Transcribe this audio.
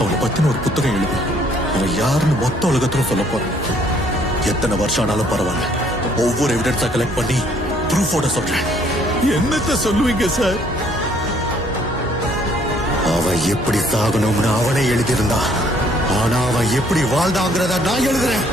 அவனை பத்தின ஒரு புத்தகம் எழுதி அவன் யாருன்னு மொத்த உலகத்துக்கும் சொல்ல போறான். எத்தனை வருஷம் ஆனாலும் பரவாயில்ல, ஒவ்வொரு எவிடன்ஸா கலெக்ட் பண்ணி ப்ரூஃபோட சொல்றேன். என்னத்த சொல்லுவீங்க சார்? அவன் எப்படி சாகணும்னு அவனே எழுதியிருந்தா, ஆனா அவன் எப்படி வாழ்ந்தாங்கிறத நான் எழுதுறேன்.